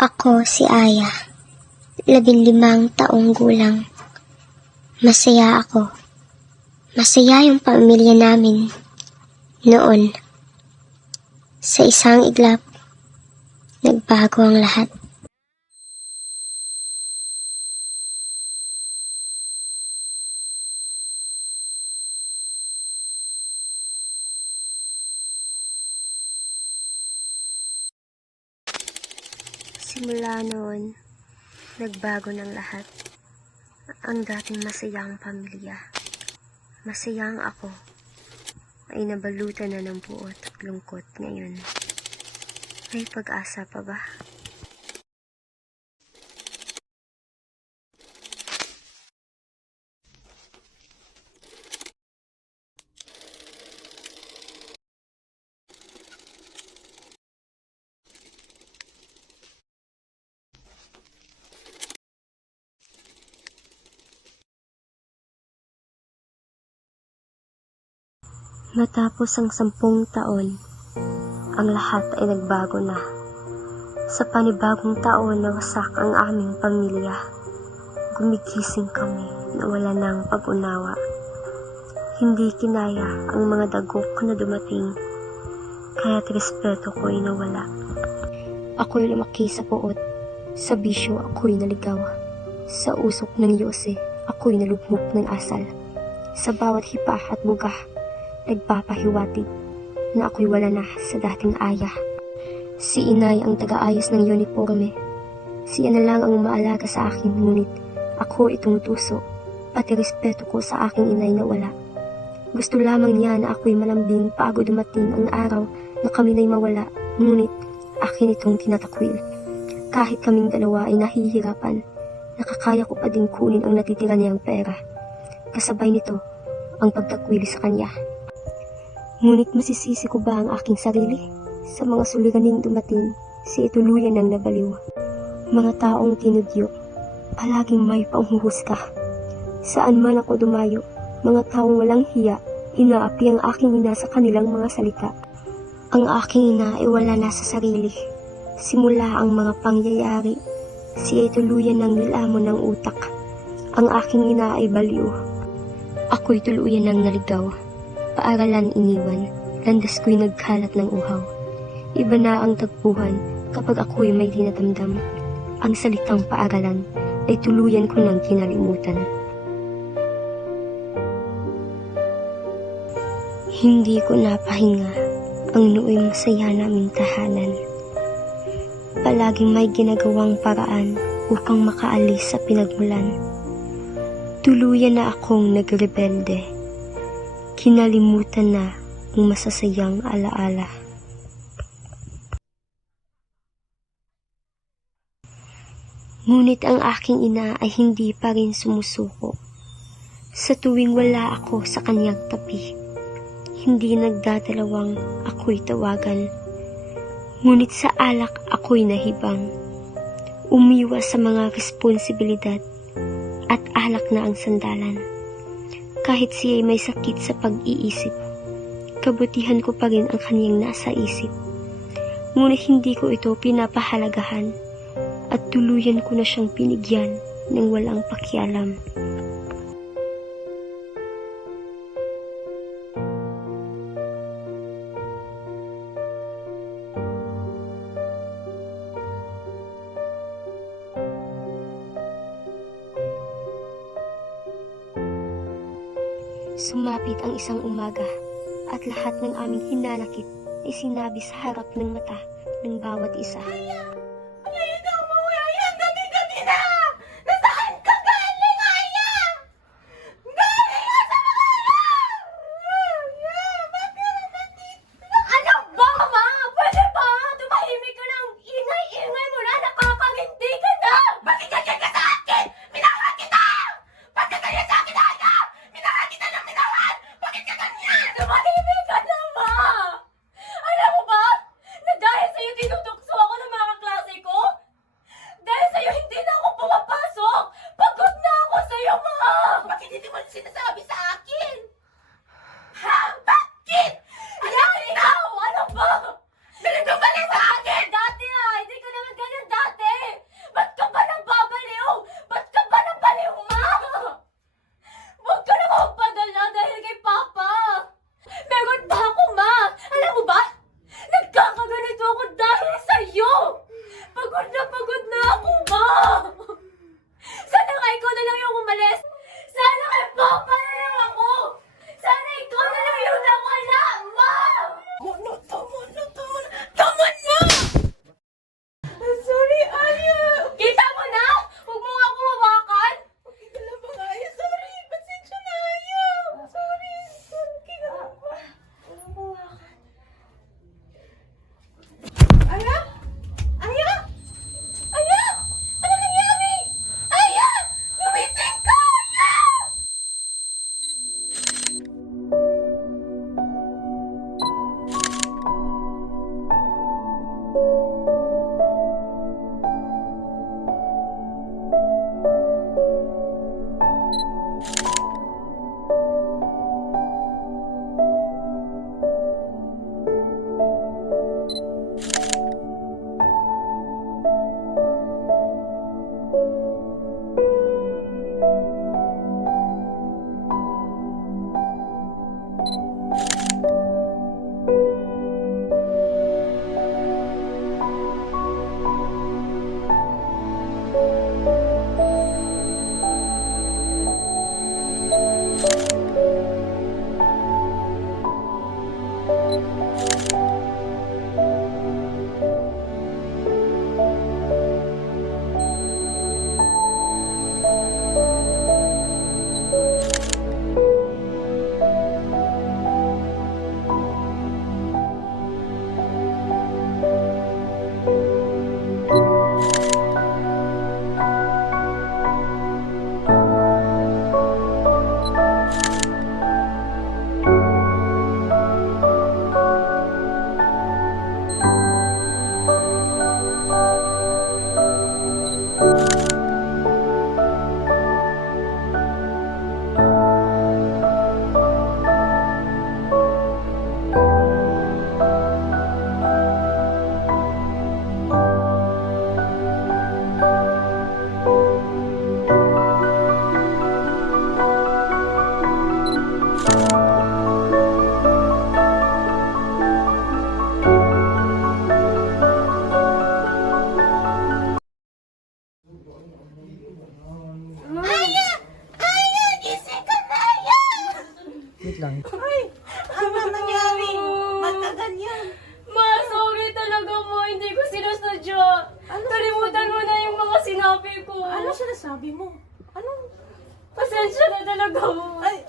Ako si Aya, 15 taong gulang. Masaya ako. Masaya yung pamilya namin noon. Sa isang iglap, nagbago ang lahat. Simula noon, nagbago ng lahat. Ang dating masayang pamilya, masayang ako, ay nabalutan na ng buot at lungkot ngayon. May pag-asa pa ba? Matapos ang 10 taon, ang lahat ay nagbago na. Sa panibagong taon na wasak ang aming pamilya, gumigising kami na wala ng pag-unawa. Hindi kinaya ang mga dagok na dumating, kaya't respeto ko'y nawala. Ako'y lumaki sa puot, sa bisyo ako'y naligaw. Sa usok ng Yose, ako'y nalugmok ng asal. Sa bawat hipa at buga, nagpapahiwatig na ako'y wala na sa dating Aya. Si inay ang taga-ayos ng uniforme. Siya na lang ang maalaga sa akin, ngunit ako itong tuso, pati respeto ko sa aking inay na wala. Gusto lamang niya na ako'y malambing bago dumating ang araw na kami na'y mawala, ngunit akin itong tinatakwil. Kahit kaming dalawa ay nahihirapan, nakakaya ko pa din kunin ang natitira niyang pera. Kasabay nito ang pagtakwil sa kanya. Ngunit masisisi ko ba ang aking sarili? Sa mga suliraning dumating, si tuluyan ng nabaliw. Mga taong tinudyo, palaging may panghuhusga. Saan man ako dumayo, mga taong walang hiya, inaapi ang aking ina sa kanilang mga salita. Ang aking ina ay wala na sa sarili. Simula ang mga pangyayari, siya ay tuluyan ng nilamon ng utak. Ang aking ina ay baliw. Ako'y tuluyan ng naligaw. Paaralan iniwan, landas ko'y nagkalat ng uhaw. Iba na ang tagpuhan kapag ako'y may dinadamdam. Ang salitang paaralan ay tuluyan ko ng kinalimutan. Hindi ko napahinga ang nooy masaya naming tahanan. Palaging may ginagawang paraan upang makaalis sa pinagmulan. Tuluyan na akong nagrebelde. Kinalimutan na ang masasayang alaala. Ngunit ang aking ina ay hindi pa rin sumusuko. Sa tuwing wala ako sa kanyang tabi, hindi nagdadalawang ako'y tawagan. Ngunit sa alak ako'y nahibang. Umiwas sa mga responsibilidad at alak na ang sandalan. Kahit siya'y may sakit sa pag-iisip, kabutihan ko pa rin ang kanyang nasa isip. Ngunit hindi ko ito pinapahalagahan at tuluyan ko na siyang pinigyan ng walang pakialam. Sumapit ang isang umaga at lahat ng aming hinanakit ay sinabi sa harap ng mata ng bawat isa. Aya! Aya, ikaw umuwi! Aya, gabi-gabi na! Nasaan ka galing, Aya? Galing ka sa mga Aya! Bakit ka nandito? Ano ba, Ma? Pwede ba? Tumahimik ka ng ingay-ingay mo na! Nakakangindi ka na! Bakit ganyan ka sa akin? Minahal kita! Bakit ganyan sa akin, Aya? Minahal kita ng minahal! Bakit ka ganyan? Tumahimik ka na, Ma! Alam mo ba? Na dahil sa'yo tinutokso ako ng mga kaklase Kalimutan mo na yung mga sinabi ko. Ano sinasabi mo? Anong... Pasensya na talaga mo. Ay,